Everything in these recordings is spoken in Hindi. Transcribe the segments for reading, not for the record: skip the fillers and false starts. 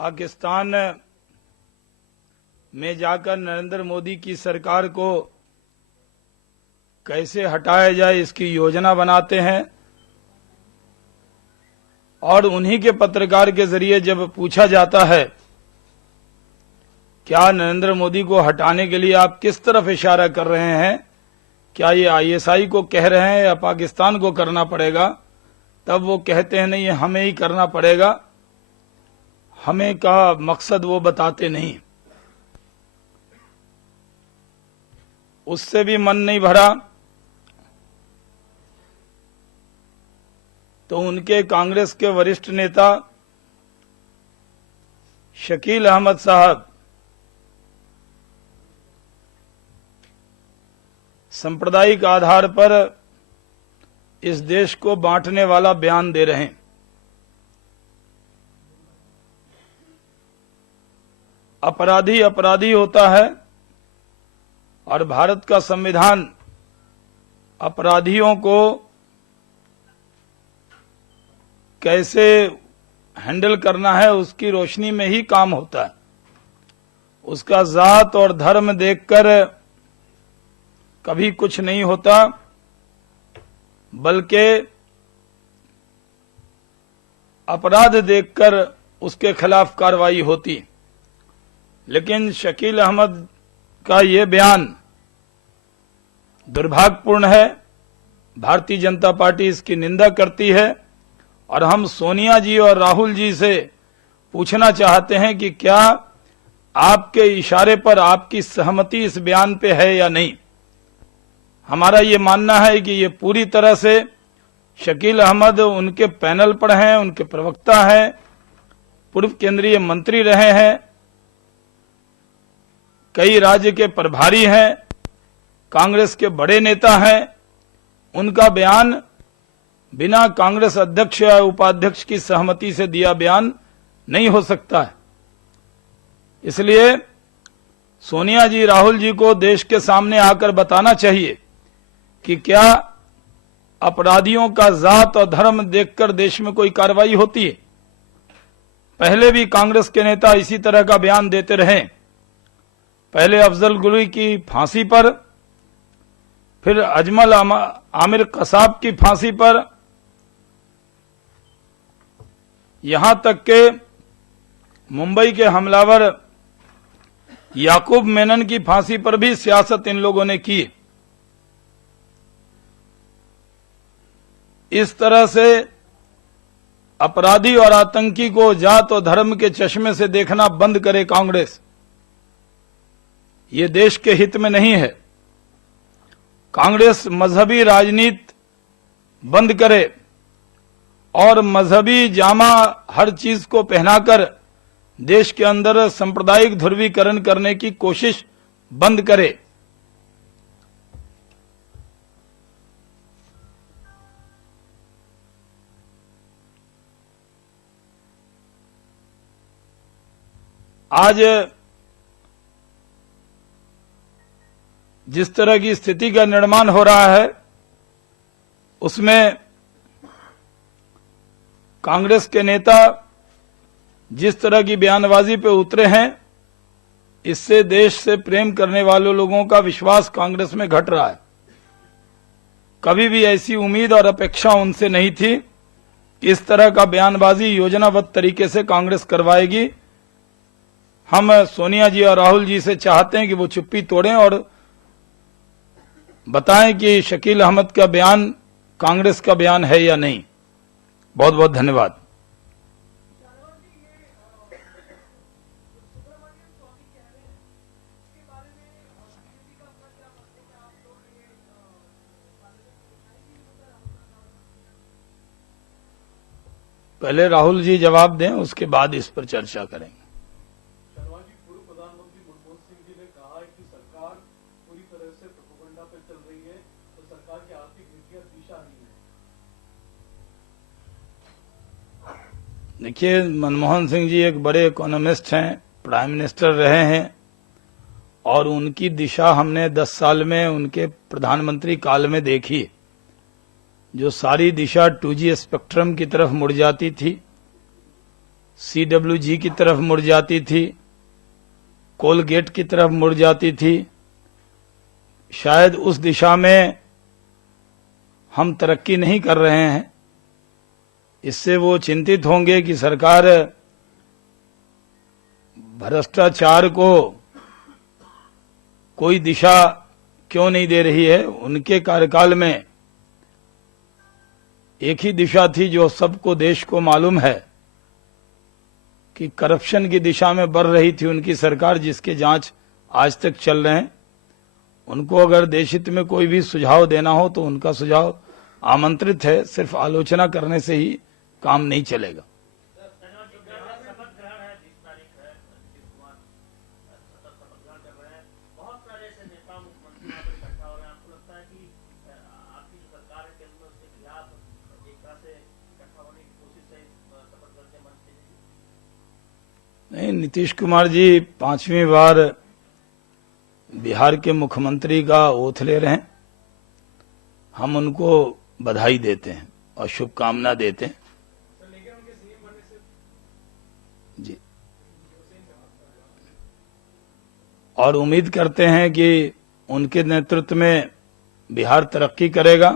पाकिस्तान में जाकर नरेंद्र मोदी की सरकार को कैसे हटाया जाए इसकी योजना बनाते हैं और उन्हीं के पत्रकार के जरिए जब पूछा जाता है क्या नरेंद्र मोदी को हटाने के लिए आप किस तरफ इशारा कर रहे हैं, क्या ये आईएसआई को कह रहे हैं या पाकिस्तान को करना पड़ेगा, तब वो कहते हैं नहीं ये हमें ही करना पड़ेगा। हमें का मकसद वो बताते नहीं। उससे भी मन नहीं भरा तो उनके कांग्रेस के वरिष्ठ नेता शकील अहमद साहब सांप्रदायिक आधार पर इस देश को बांटने वाला बयान दे रहे हैं। अपराधी अपराधी होता है और भारत का संविधान अपराधियों को कैसे हैंडल करना है उसकी रोशनी में ही काम होता है। उसका जात और धर्म देखकर कभी कुछ नहीं होता, बल्कि अपराध देखकर उसके खिलाफ कार्रवाई होती। लेकिन शकील अहमद का ये बयान दुर्भाग्यपूर्ण है। भारतीय जनता पार्टी इसकी निंदा करती है और हम सोनिया जी और राहुल जी से पूछना चाहते हैं कि क्या आपके इशारे पर आपकी सहमति इस बयान पे है या नहीं। हमारा ये मानना है कि ये पूरी तरह से शकील अहमद उनके पैनल पर हैं, उनके प्रवक्ता हैं, पूर्व केंद्रीय मंत्री रहे हैं, कई राज्य के प्रभारी हैं, कांग्रेस के बड़े नेता हैं। उनका बयान बिना कांग्रेस अध्यक्ष या उपाध्यक्ष की सहमति से दिया बयान नहीं हो सकता है। इसलिए सोनिया जी राहुल जी को देश के सामने आकर बताना चाहिए कि क्या अपराधियों का जात और धर्म देखकर देश में कोई कार्रवाई होती है। पहले भी कांग्रेस के नेता इसी तरह का बयान देते रहे। पहले अफजल गुरुई की फांसी पर, फिर अजमल आमिर कसाब की फांसी पर, यहां तक के मुंबई के हमलावर याकूब मेनन की फांसी पर भी सियासत इन लोगों ने की। इस तरह से अपराधी और आतंकी को जात और धर्म के चश्मे से देखना बंद करे कांग्रेस। ये देश के हित में नहीं है। कांग्रेस मजहबी राजनीति बंद करे और मजहबी जामा हर चीज को पहनाकर देश के अंदर सांप्रदायिक ध्रुवीकरण करने की कोशिश बंद करे। आज जिस तरह की स्थिति का निर्माण हो रहा है उसमें कांग्रेस के नेता जिस तरह की बयानबाजी पे उतरे हैं, इससे देश से प्रेम करने वाले लोगों का विश्वास कांग्रेस में घट रहा है। कभी भी ऐसी उम्मीद और अपेक्षा उनसे नहीं थी कि इस तरह का बयानबाजी योजनाबद्ध तरीके से कांग्रेस करवाएगी। हम सोनिया जी और राहुल जी से चाहते हैं कि वो चुप्पी तोड़ें और बताएं कि शकील अहमद का बयान कांग्रेस का बयान है या नहीं। बहुत बहुत धन्यवाद। पहले राहुल जी जवाब दें, उसके बाद इस पर चर्चा करेंगे। पूर्व प्रधानमंत्री मनमोहन सिंह जी ने कहा है कि सरकार पूरी तरह से प्रोपेगेंडा पे चल रही है, तो सरकार की आर्थिक नीतियां दिशाहीन है। देखिए, मनमोहन सिंह जी एक बड़े इकोनॉमिस्ट हैं, प्राइम मिनिस्टर रहे हैं और उनकी दिशा हमने 10 साल में उनके प्रधानमंत्री काल में देखी। जो सारी दिशा 2G स्पेक्ट्रम की तरफ मुड़ जाती थी, CWG की तरफ मुड़ जाती थी, कोलगेट की तरफ मुड़ जाती थी। शायद उस दिशा में हम तरक्की नहीं कर रहे हैं। इससे वो चिंतित होंगे कि सरकार भ्रष्टाचार को कोई दिशा क्यों नहीं दे रही है। उनके कार्यकाल में एक ही दिशा थी जो सबको देश को मालूम है कि करप्शन की दिशा में बढ़ रही थी उनकी सरकार, जिसके जांच आज तक चल रहे हैं। उनको अगर देशहित में कोई भी सुझाव देना हो तो उनका सुझाव आमंत्रित है। सिर्फ आलोचना करने से ही काम नहीं चलेगा। नहीं, नीतीश कुमार जी 5वीं बार बिहार के मुख्यमंत्री का ओथ ले रहे हैं। हम उनको बधाई देते हैं और शुभकामना देते हैं। जी, और उम्मीद करते हैं कि उनके नेतृत्व में बिहार तरक्की करेगा।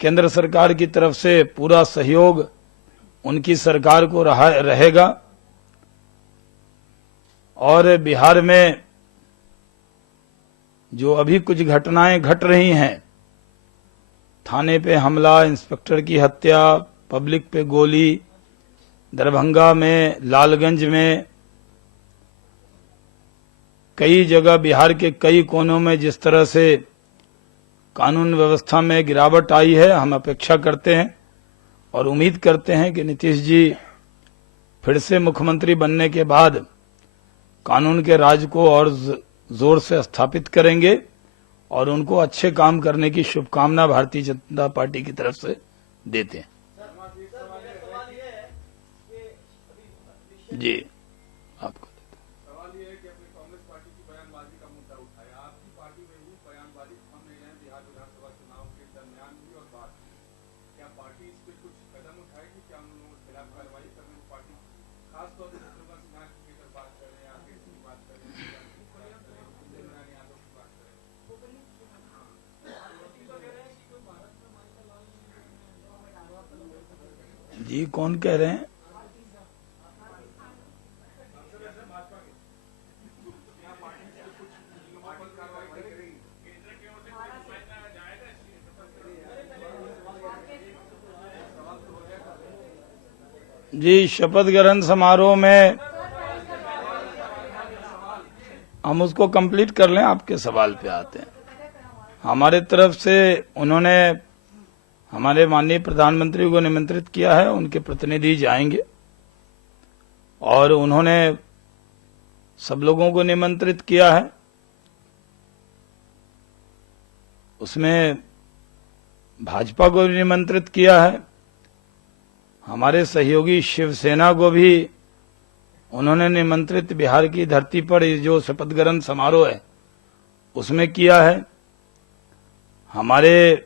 केंद्र सरकार की तरफ से पूरा सहयोग उनकी सरकार को रहेगा और बिहार में जो अभी कुछ घटनाएं घट रही हैं, थाने पे हमला, इंस्पेक्टर की हत्या, पब्लिक पे गोली, दरभंगा में, लालगंज में, कई जगह बिहार के कई कोनों में जिस तरह से कानून व्यवस्था में गिरावट आई है, हम अपेक्षा करते हैं और उम्मीद करते हैं कि नीतीश जी फिर से मुख्यमंत्री बनने के बाद कानून के राज को और जोर से स्थापित करेंगे और उनको अच्छे काम करने की शुभकामना भारतीय जनता पार्टी की तरफ से देते हैं। जी, आपको सवाल ये है कि अपनी कांग्रेस पार्टी की बयानबाजी का मुद्दा उठाया। आपकी पार्टी में भी बयानबाजी हम नहीं रहे बिहार विधानसभा चुनाव के दरमियान भी और बाद में। क्या पार्टी इस पर कुछ कदम उठाएगी? क्या उन लोगों के खिलाफ कार्रवाई करने की पार्टी खासतौर पर शत्रुघ्न सिन्हा की बात कर रहे हैं, आगे की बात कर रहे हैं, इंद्रनारायण यादव की बात कर रहे हैं? जी, कौन कह रहे हैं? जी, शपथ ग्रहण समारोह में हम उसको कंप्लीट कर लें, आपके सवाल पे आते हैं। हमारे तरफ से उन्होंने हमारे माननीय प्रधानमंत्री को निमंत्रित किया है, उनके प्रतिनिधि जाएंगे और उन्होंने सब लोगों को निमंत्रित किया है। उसमें भाजपा को भी निमंत्रित किया है, हमारे सहयोगी शिवसेना को भी उन्होंने निमंत्रित बिहार की धरती पर जो शपथ ग्रहण समारोह है उसमें किया है। हमारे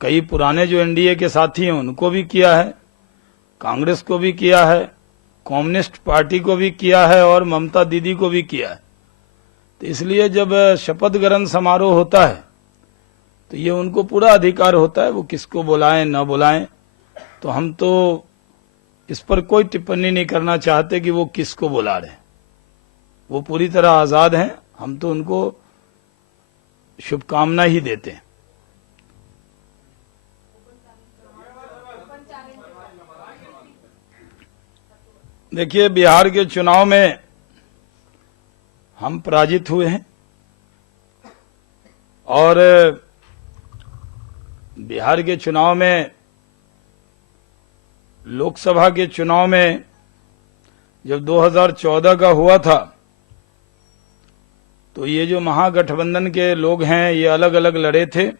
कई पुराने जो एनडीए के साथी हैं उनको भी किया है, कांग्रेस को भी किया है, कम्युनिस्ट पार्टी को भी किया है और ममता दीदी को भी किया है। तो इसलिए जब शपथ ग्रहण समारोह होता है तो ये उनको पूरा अधिकार होता है वो किसको बुलाएं न बुलाएं। तो हम तो इस पर कोई टिप्पणी नहीं करना चाहते कि वो किसको बुला रहे हैं, वो पूरी तरह आजाद हैं। हम तो उनको शुभकामना ही देते हैं। देखिए, बिहार के चुनाव में हम पराजित हुए हैं और बिहार के चुनाव में, लोकसभा के चुनाव में जब 2014 का हुआ था तो ये जो महागठबंधन के लोग हैं ये अलग अलग लड़े थे,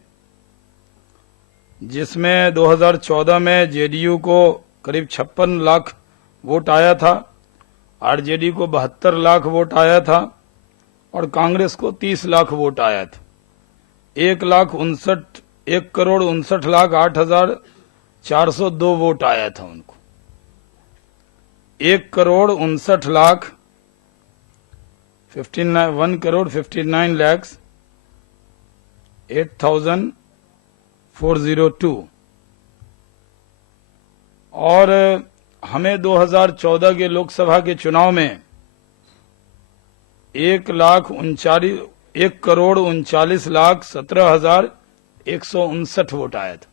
जिसमें 2014 में जेडीयू को करीब 56 लाख वोट आया था, आरजेडी को 72 लाख वोट आया था और कांग्रेस को 30 लाख वोट आया था। 1,59,08,402 वोट आया था उनको। 1,59,8,402 और हमें 2014 के लोकसभा के चुनाव में 1,39,17,159 वोट आया था।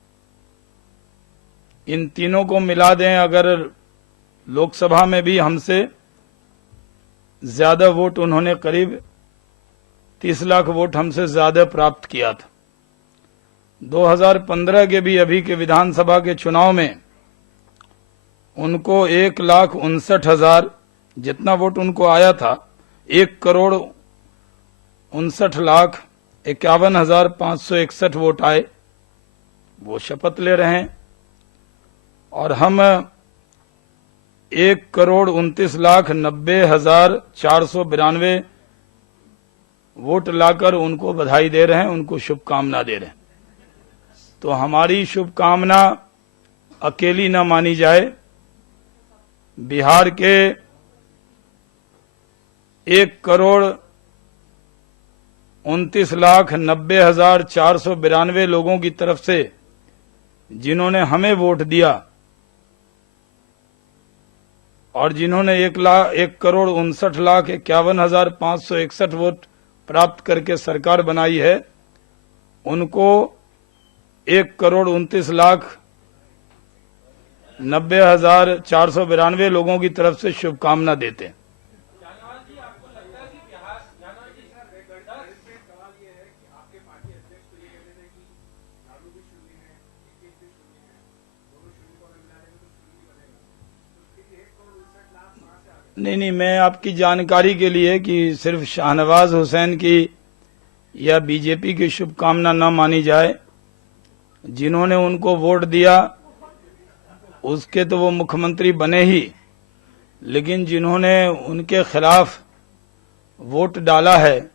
इन तीनों को मिला दें अगर लोकसभा में भी हमसे ज्यादा वोट, उन्होंने करीब 30 लाख वोट हमसे ज्यादा प्राप्त किया था। 2015 के भी अभी के विधानसभा के चुनाव में उनको 1,59,000 जितना वोट उनको आया था, 1,59,51,561 वोट आए। वो शपथ ले रहे हैं और हम 1,29,90,492 वोट लाकर उनको बधाई दे रहे हैं, उनको शुभकामना दे रहे हैं। तो हमारी शुभकामना अकेली न मानी जाए। बिहार के 1,29,90,492 लोगों की तरफ से जिन्होंने हमें वोट दिया और जिन्होंने 1,59,51,561 वोट प्राप्त करके सरकार बनाई है, उनको 1,29,90,492 लोगों की तरफ से शुभकामना देते हैं। नहीं, मैं आपकी जानकारी के लिए कि सिर्फ शाहनवाज हुसैन की या बीजेपी की शुभकामना न मानी जाए। जिन्होंने उनको वोट दिया उसके तो वो मुख्यमंत्री बने ही, लेकिन जिन्होंने उनके खिलाफ वोट डाला है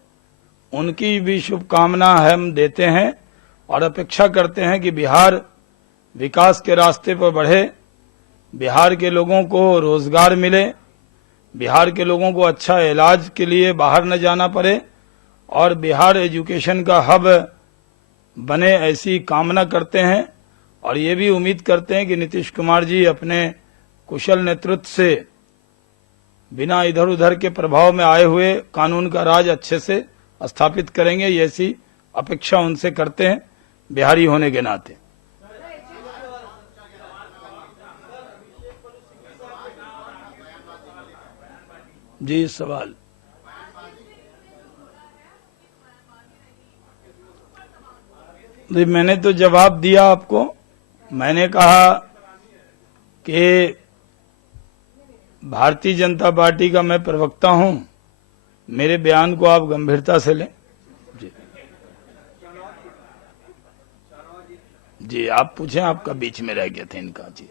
उनकी भी शुभकामना हम देते हैं और अपेक्षा करते हैं कि बिहार विकास के रास्ते पर बढ़े, बिहार के लोगों को रोजगार मिले, बिहार के लोगों को अच्छा इलाज के लिए बाहर न जाना पड़े और बिहार एजुकेशन का हब बने, ऐसी कामना करते हैं। और ये भी उम्मीद करते हैं कि नीतीश कुमार जी अपने कुशल नेतृत्व से बिना इधर उधर के प्रभाव में आए हुए कानून का राज अच्छे से स्थापित करेंगे, ये ऐसी अपेक्षा उनसे करते हैं बिहारी होने के नाते। जी, सवाल मैंने तो जवाब दिया आपको। मैंने कहा कि भारतीय जनता पार्टी का मैं प्रवक्ता हूं, मेरे बयान को आप गंभीरता से लें। जी, आप पूछें, आपका बीच में रह गया था इनका। जी,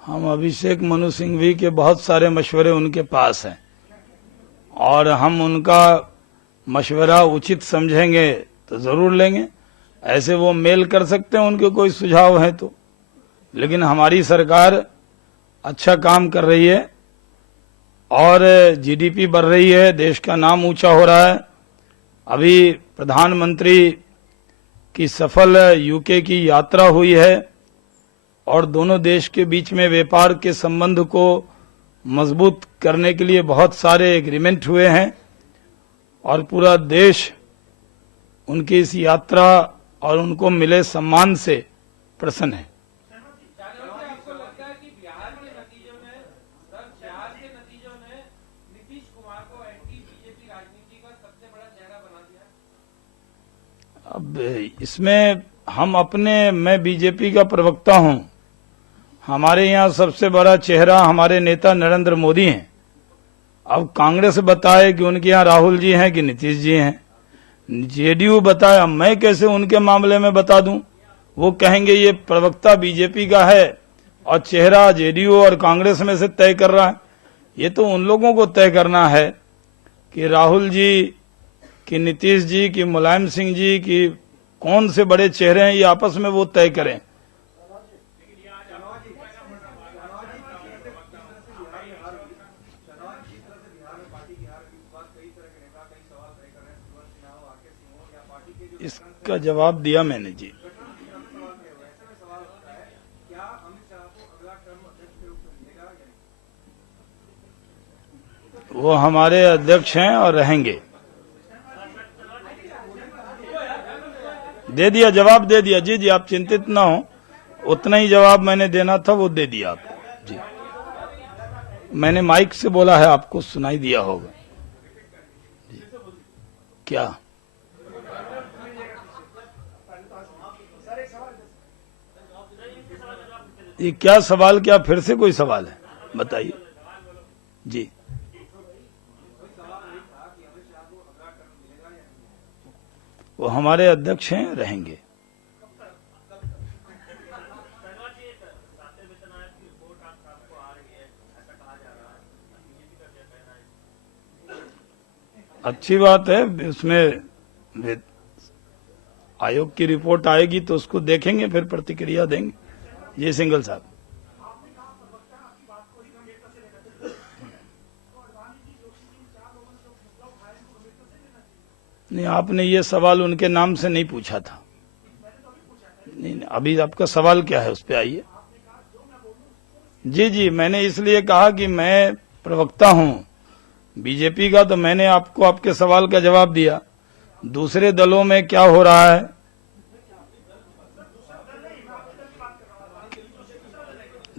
हम अभिषेक मनु सिंघवी के बहुत सारे मशवरे उनके पास हैं और हम उनका मशवरा उचित समझेंगे तो जरूर लेंगे। ऐसे वो मेल कर सकते हैं, उनके कोई सुझाव है तो। लेकिन हमारी सरकार अच्छा काम कर रही है और जीडीपी बढ़ रही है, देश का नाम ऊंचा हो रहा है। अभी प्रधानमंत्री की सफल यूके की यात्रा हुई है और दोनों देश के बीच में व्यापार के संबंध को मजबूत करने के लिए बहुत सारे एग्रीमेंट हुए हैं और पूरा देश उनकी इस यात्रा और उनको मिले सम्मान से प्रसन्न है। आपको लगता है कि बिहार के नतीजों ने नीतीश कुमार को एंटी बीजेपी राजनीति का सबसे बड़ा चेहरा बना दिया? अब इसमें मैं बीजेपी का प्रवक्ता हूं। हमारे यहाँ सबसे बड़ा चेहरा हमारे नेता नरेंद्र मोदी हैं। अब कांग्रेस बताए कि उनके यहाँ राहुल जी हैं कि नीतीश जी हैं, जेडीयू बताए, अब मैं कैसे उनके मामले में बता दूं? वो कहेंगे ये प्रवक्ता बीजेपी का है और चेहरा जेडीयू और कांग्रेस में से तय कर रहा है। ये तो उन लोगों को तय करना है कि राहुल जी कि नीतीश जी कि मुलायम सिंह जी कि कौन से बड़े चेहरे हैं, ये आपस में वो तय करें। इसका जवाब दिया मैंने जी। वो हमारे अध्यक्ष हैं और रहेंगे। दे दिया, जवाब दे दिया जी। जी आप चिंतित ना हो, उतना ही जवाब मैंने देना था वो दे दिया आपको जी। मैंने माइक से बोला है, आपको सुनाई दिया होगा जी। क्या ये क्या सवाल, क्या फिर से कोई सवाल है, बताइए जी। वो हमारे अध्यक्ष हैं, रहेंगे। अच्छी बात है, उसमें आयोग की रिपोर्ट आएगी तो उसको देखेंगे, फिर प्रतिक्रिया देंगे। जी सिंघल साहब। नहीं, आपने ये सवाल उनके नाम से नहीं पूछा था। नहीं, अभी आपका सवाल क्या है, उस पे आइए। जी जी, मैंने इसलिए कहा कि मैं प्रवक्ता हूं बीजेपी का, तो मैंने आपको आपके सवाल का जवाब दिया। दूसरे दलों में क्या हो रहा है,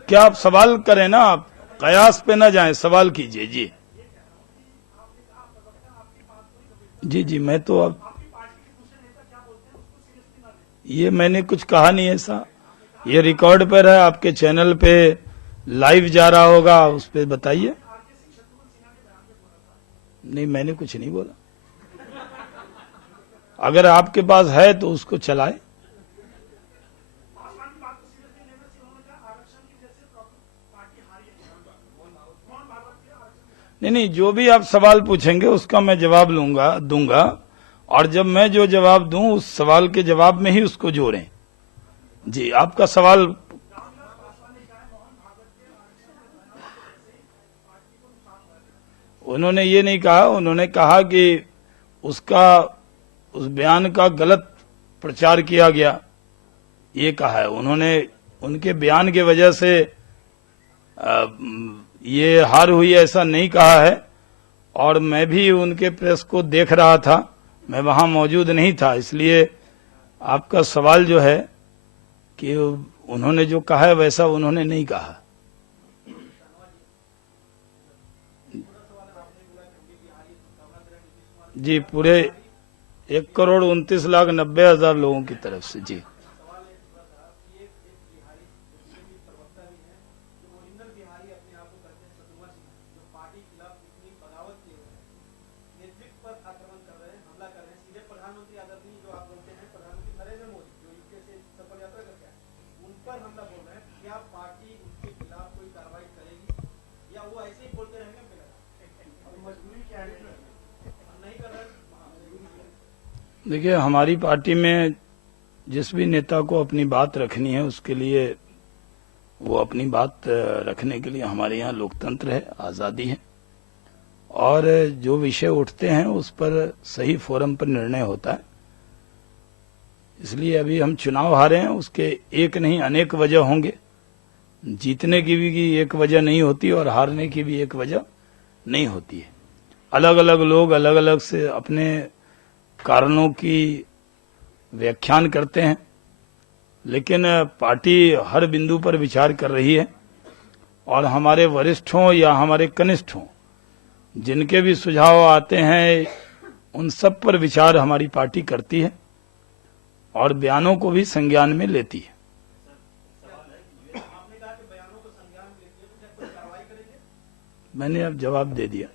क्या आप सवाल करें ना, आप कयास पे ना जाएं, सवाल कीजिए जी। जी जी, मैं तो अब ये मैंने कुछ कहा नहीं ऐसा। ये रिकॉर्ड पर है, आपके चैनल पे लाइव जा रहा होगा, उस पे बताइए। नहीं, मैंने कुछ नहीं बोला। अगर आपके पास है तो उसको चलाए। नहीं, जो भी आप सवाल पूछेंगे उसका मैं जवाब दूंगा, और जब मैं जो जवाब दूं उस सवाल के जवाब में ही उसको जोड़ें। जी, आपका सवाल। उन्होंने ये नहीं कहा, उन्होंने कहा कि उस बयान का गलत प्रचार किया गया, ये कहा है उन्होंने। उनके बयान की वजह से ये हार हुई, ऐसा नहीं कहा है। और मैं भी उनके प्रेस को देख रहा था, मैं वहां मौजूद नहीं था, इसलिए आपका सवाल जो है कि उन्होंने जो कहा है वैसा उन्होंने नहीं कहा। जी, पूरे 1,29,90,000 लोगों की तरफ से जी। देखिए, हमारी पार्टी में जिस भी नेता को अपनी बात रखनी है उसके लिए वो अपनी बात रखने के लिए, हमारे यहाँ लोकतंत्र है, आजादी है, और जो विषय उठते हैं उस पर सही फोरम पर निर्णय होता है। इसलिए अभी हम चुनाव हारे हैं, उसके एक नहीं अनेक वजह होंगे। जीतने की भी एक वजह नहीं होती और हारने की भी एक वजह नहीं होती है। अलग अलग लोग अलग अलग से अपने कारणों की व्याख्यान करते हैं, लेकिन पार्टी हर बिंदु पर विचार कर रही है, और हमारे वरिष्ठों या हमारे कनिष्ठों जिनके भी सुझाव आते हैं उन सब पर विचार हमारी पार्टी करती है और बयानों को भी संज्ञान में लेती है। मैंने अब जवाब दे दिया।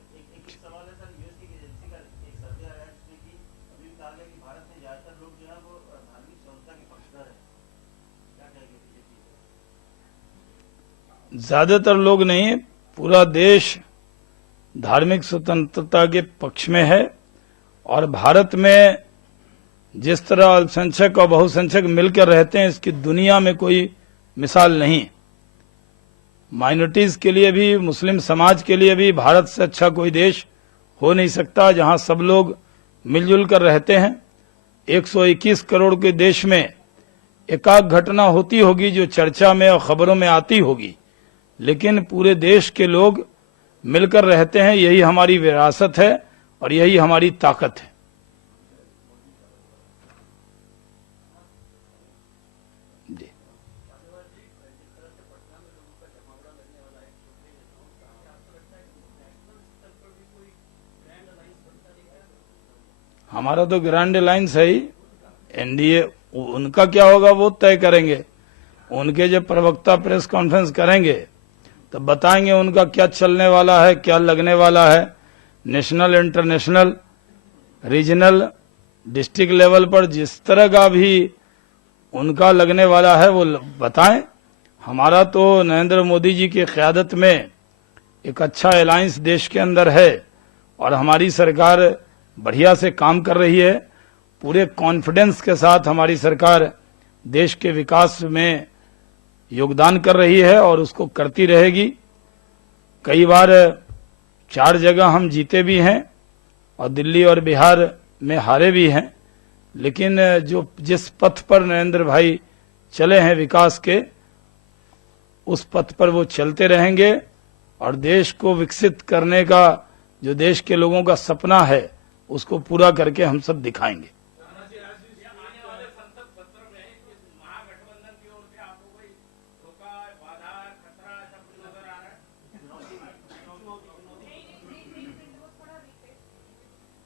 ज्यादातर लोग नहीं, पूरा देश धार्मिक स्वतंत्रता के पक्ष में है और भारत में जिस तरह अल्पसंख्यक और बहुसंख्यक मिलकर रहते हैं इसकी दुनिया में कोई मिसाल नहीं। माइनॉरिटीज के लिए भी, मुस्लिम समाज के लिए भी भारत से अच्छा कोई देश हो नहीं सकता जहां सब लोग मिलजुल कर रहते हैं। 121 करोड़ के देश में एकाक घटना होती होगी जो चर्चा में और खबरों में आती होगी, लेकिन पूरे देश के लोग मिलकर रहते हैं। यही हमारी विरासत है और यही हमारी ताकत है। जी। हमारा तो ग्रैंड अलायंस है ही। एनडीए उनका क्या होगा वो तय करेंगे। उनके जब प्रवक्ता प्रेस कॉन्फ्रेंस करेंगे तब बताएंगे उनका क्या चलने वाला है, क्या लगने वाला है। National, international, regional, district level पर जिस तरह का भी उनका लगने वाला है वो बताएं। हमारा तो नरेंद्र मोदी जी की क़यादत में एक अच्छा अलायंस देश के अंदर है और हमारी सरकार बढ़िया से काम कर रही है। पूरे कॉन्फिडेंस के साथ हमारी सरकार देश के विकास में योगदान कर रही है और उसको करती रहेगी। कई बार 4 जगह हम जीते भी हैं और दिल्ली और बिहार में हारे भी हैं, लेकिन जो जिस पथ पर नरेंद्र भाई चले हैं विकास के, उस पथ पर वो चलते रहेंगे और देश को विकसित करने का जो देश के लोगों का सपना है उसको पूरा करके हम सब दिखाएंगे। आने वाले संसद सत्र में इस महागठबंधन की ओर से आपको कोई धोखा, बाधा, खतरा ऐसा कुछ नजर आ रहा है?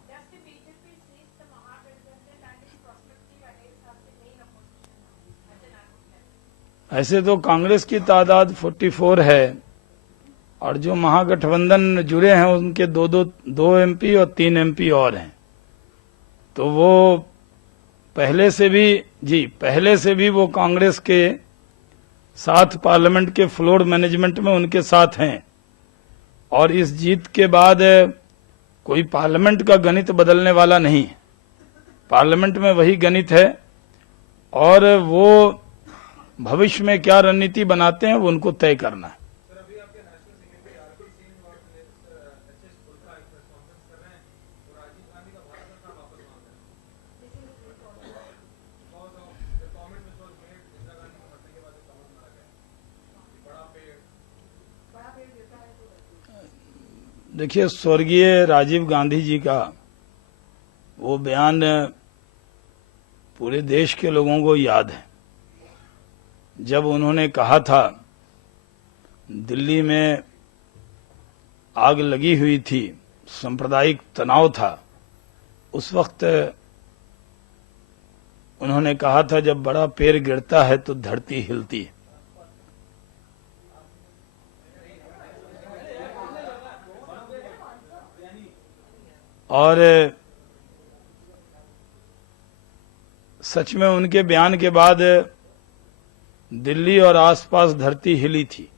Just the BJP sees the Mahagठबंधन and its prospective allies as the main opposition at the national level. ऐसे तो कांग्रेस की तादाद 44 है और जो महागठबंधन जुड़े हैं उनके दो एमपी और 3 एमपी और हैं। तो वो पहले से भी वो कांग्रेस के साथ पार्लियामेंट के फ्लोर मैनेजमेंट में उनके साथ हैं और इस जीत के बाद कोई पार्लियामेंट का गणित बदलने वाला नहीं है। पार्लियामेंट में वही गणित है और वो भविष्य में क्या रणनीति बनाते हैं वो उनको तय करना है। सर, अभी आपके नेशनल सेक्रेटरी आरपी सिंह और एचएस फुल्का एक प्रेस कॉन्फ्रेंस कर रहे हैं और राजीव गांधी का भारत रत्न वापस मांग रहे हैं। Because of the comment which was made Indira Gandhi के मरने के बाद एक कमेंट मारा गया कि बड़ा पेड़ देता है तो देखिए, स्वर्गीय राजीव गांधी जी का वो बयान पूरे देश के लोगों को याद है। जब उन्होंने कहा था दिल्ली में आग लगी हुई थी, सांप्रदायिक तनाव था, उस वक्त उन्होंने कहा था जब बड़ा पेड़ गिरता है तो धरती हिलती है। और सच में उनके बयान के बाद दिल्ली और आसपास धरती हिली थी,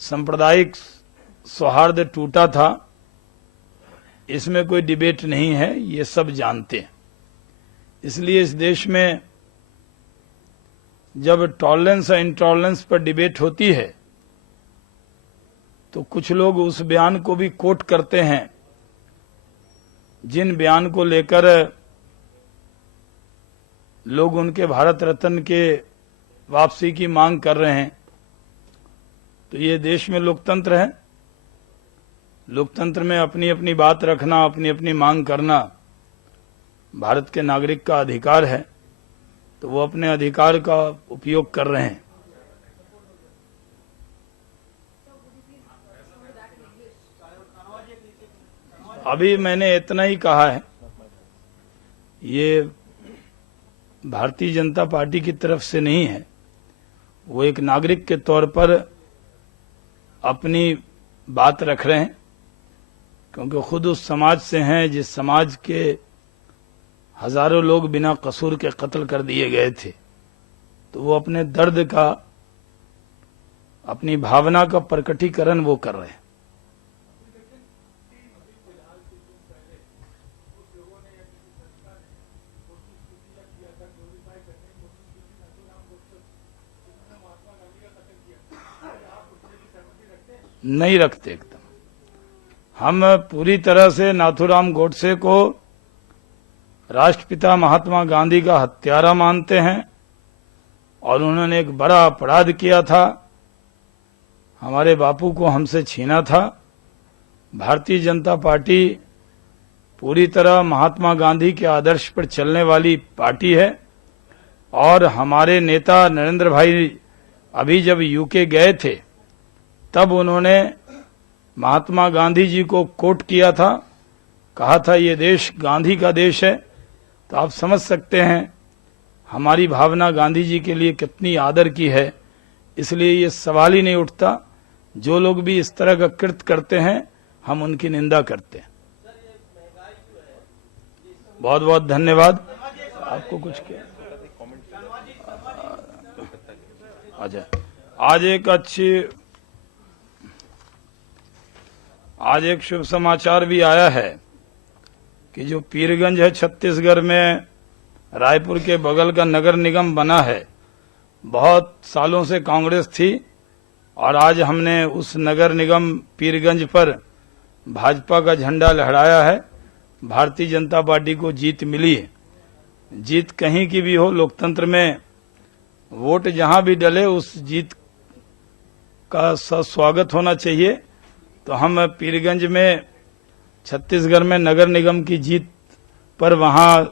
सांप्रदायिक सौहार्द टूटा था। इसमें कोई डिबेट नहीं है, ये सब जानते हैं। इसलिए इस देश में जब टॉलरेंस और इंटॉलरेंस पर डिबेट होती है तो कुछ लोग उस बयान को भी कोट करते हैं जिन बयान को लेकर लोग उनके भारत रत्न के वापसी की मांग कर रहे हैं। तो ये देश में लोकतंत्र है। लोकतंत्र में अपनी अपनी बात रखना, अपनी अपनी मांग करना भारत के नागरिक का अधिकार है। तो वो अपने अधिकार का उपयोग कर रहे हैं। अभी मैंने इतना ही कहा है, ये भारतीय जनता पार्टी की तरफ से नहीं है। वो एक नागरिक के तौर पर अपनी बात रख रहे हैं, क्योंकि खुद उस समाज से हैं जिस समाज के हजारों लोग बिना कसूर के कत्ल कर दिए गए थे। तो वो अपने दर्द का, अपनी भावना का प्रकटीकरण वो कर रहे हैं। नहीं रखते एकदम। हम पूरी तरह से नाथूराम गोडसे को राष्ट्रपिता महात्मा गांधी का हत्यारा मानते हैं और उन्होंने एक बड़ा अपराध किया था, हमारे बापू को हमसे छीना था। भारतीय जनता पार्टी पूरी तरह महात्मा गांधी के आदर्श पर चलने वाली पार्टी है और हमारे नेता नरेंद्र भाई अभी जब यूके गए थे तब उन्होंने महात्मा गांधी जी को कोट किया था, कहा था ये देश गांधी का देश है। तो आप समझ सकते हैं हमारी भावना गांधी जी के लिए कितनी आदर की है। इसलिए ये सवाल ही नहीं उठता। जो लोग भी इस तरह का कृत्य करते हैं हम उनकी निंदा करते हैं। बहुत बहुत धन्यवाद। आपको कुछ क्या अच्छा, आज एक शुभ समाचार भी आया है कि जो पीरगंज है छत्तीसगढ़ में, रायपुर के बगल का नगर निगम बना है। बहुत सालों से कांग्रेस थी और आज हमने उस नगर निगम पीरगंज पर भाजपा का झंडा लहराया है। भारतीय जनता पार्टी को जीत मिली है। जीत कहीं की भी हो, लोकतंत्र में वोट जहां भी डले उस जीत का स्वागत होना चाहिए। तो हम पीरगंज में छत्तीसगढ़ में नगर निगम की जीत पर वहां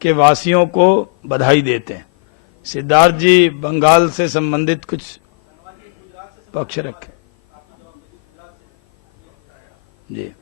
के वासियों को बधाई देते हैं। सिद्धार्थ जी बंगाल से संबंधित कुछ पक्ष रखें जी।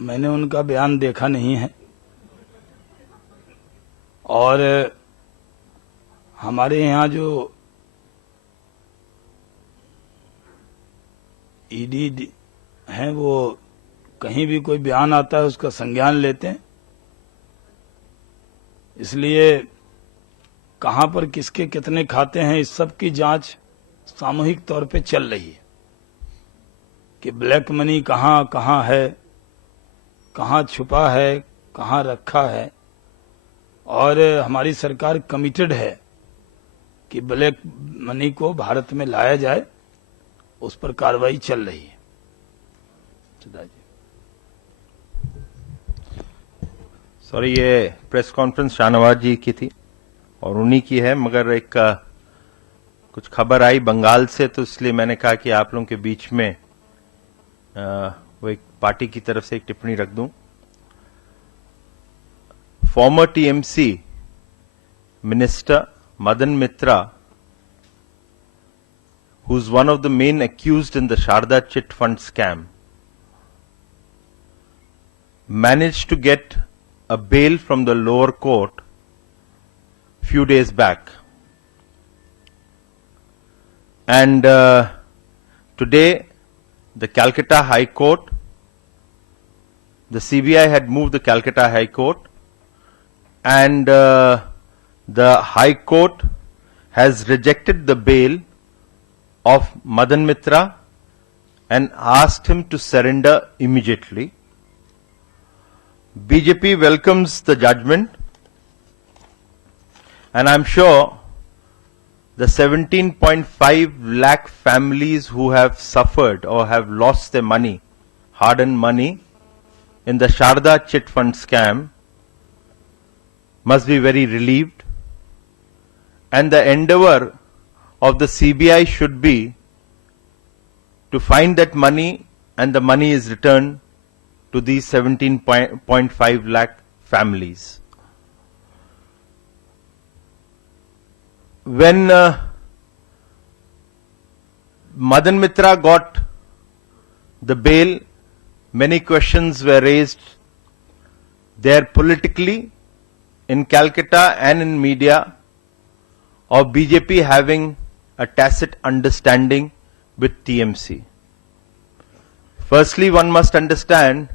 मैंने उनका बयान देखा नहीं है और हमारे यहाँ जो ईडी हैं वो कहीं भी कोई बयान आता है उसका संज्ञान लेते हैं। इसलिए कहां पर किसके कितने खाते हैं इस सब की जांच सामूहिक तौर पे चल रही है कि ब्लैक मनी कहां कहां है, कहां छुपा है, कहां रखा है। और हमारी सरकार कमिटेड है कि ब्लैक मनी को भारत में लाया जाए, उस पर कार्रवाई चल रही है। सॉरी, ये प्रेस कॉन्फ्रेंस शाहनवाज जी की थी और उन्हीं की है, मगर एक कुछ खबर आई बंगाल से, तो इसलिए मैंने कहा कि आप लोगों के बीच में वो एक पार्टी की तरफ से एक टिप्पणी रख दूं। Farmer TMC minister Madan Mitra, who is one of the main accused in the Sharda chit fund scam, managed to get a bail from the lower court few days back. And today, the Calcutta High Court, the CBI had moved the Calcutta High Court, and the High Court has rejected the bail of Madan Mitra and asked him to surrender immediately. BJP welcomes the judgment, and I'm sure the 17.5 lakh families who have suffered or have lost their money, hard-earned money, in the Sharda chit fund scam must be very relieved, and the endeavor of the CBI should be to find that money, and the money is returned to these 17.5 lakh families. When Madan Mitra got the bail, many questions were raised there politically in Calcutta and in media of BJP having a tacit understanding with TMC. Firstly, one must understand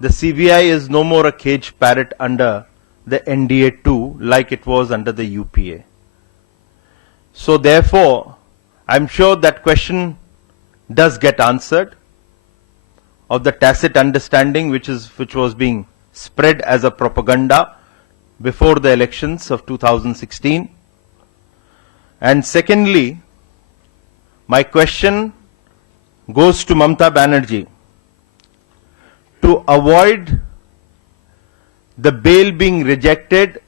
the CBI is no more a caged parrot under the NDA too, like it was under the UPA. So therefore, I'm sure that question does get answered of the tacit understanding which was being spread as a propaganda before the elections of 2016. And secondly, my question goes to Mamata Banerjee. To avoid the bail being rejected,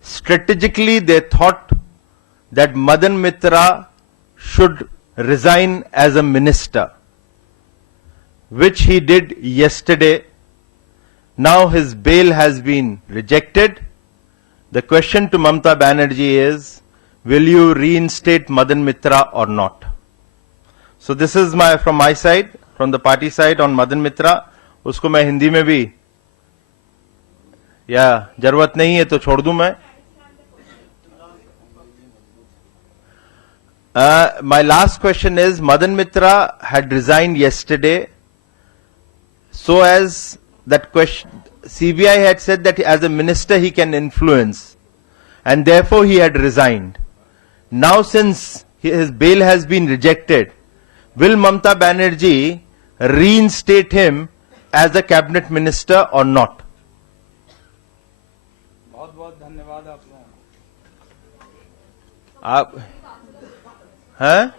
strategically they thought that Madan Mitra should resign as a minister, which he did yesterday. Now his bail has been rejected. The question to Mamata Banerjee is, will you reinstate Madan Mitra or not? So this is from my side, from the party side on Madan Mitra. उसको मैं हिंदी में भी, या जरूरत नहीं है तो छोड़ दूं मैं. My last question is, Madan Mitra had resigned yesterday, so as that question, CBI had said that as a minister he can influence, and therefore he had resigned. Now since his bail has been rejected, will Mamata Banerjee reinstate him as a cabinet minister or not? बहुत बहुत धन्यवाद आप लोगों को. आप हैं?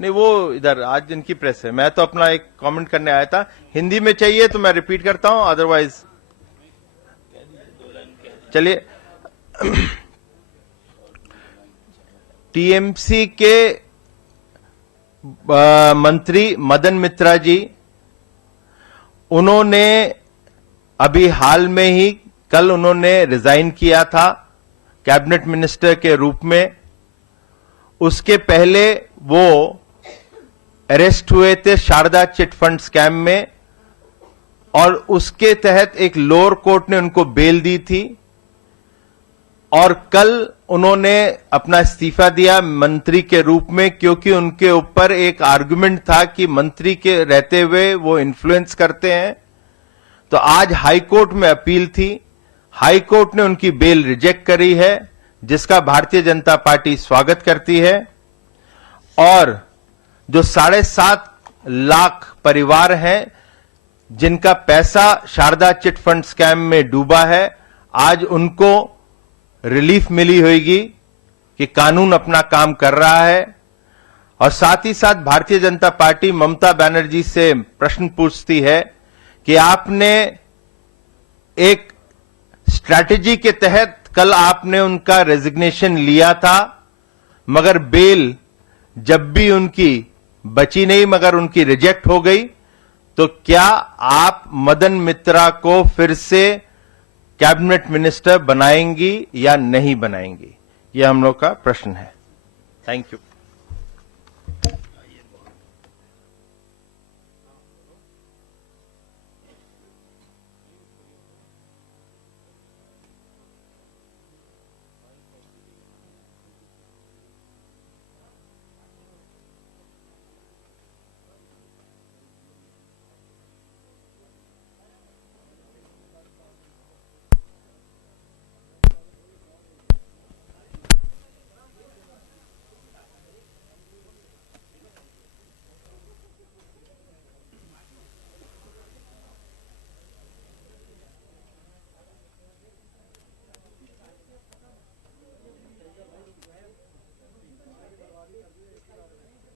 नहीं, वो इधर आज इनकी प्रेस है. मैं तो अपना एक कमेंट करने आया था. हिंदी में चाहिए तो मैं रिपीट करता हूं, अदरवाइज चलिए. टीएमसी के मंत्री मदन मित्रा जी, उन्होंने अभी हाल में ही कल उन्होंने रिजाइन किया था कैबिनेट मिनिस्टर के रूप में. उसके पहले वो अरेस्ट हुए थे शारदा चिट फंड स्कैम में, और उसके तहत एक लोअर कोर्ट ने उनको बेल दी थी, और कल उन्होंने अपना इस्तीफा दिया मंत्री के रूप में, क्योंकि उनके ऊपर एक आर्गुमेंट था कि मंत्री के रहते हुए वो इन्फ्लुएंस करते हैं. तो आज हाई कोर्ट में अपील थी, हाई कोर्ट ने उनकी बेल रिजेक्ट करी है, जिसका भारतीय जनता पार्टी स्वागत करती है. और जो 7.5 लाख परिवार हैं जिनका पैसा शारदा चिट फंड स्कैम में डूबा है, आज उनको रिलीफ मिली होगी कि कानून अपना काम कर रहा है. और साथ ही साथ भारतीय जनता पार्टी ममता बनर्जी से प्रश्न पूछती है कि आपने एक स्ट्रैटेजी के तहत कल आपने उनका रेजिग्नेशन लिया था, मगर बेल जब भी उनकी बची नहीं, मगर उनकी रिजेक्ट हो गई. तो क्या आप मदन मित्रा को फिर से कैबिनेट मिनिस्टर बनाएंगी या नहीं बनाएंगी? यह हम लोग का प्रश्न है. Thank you.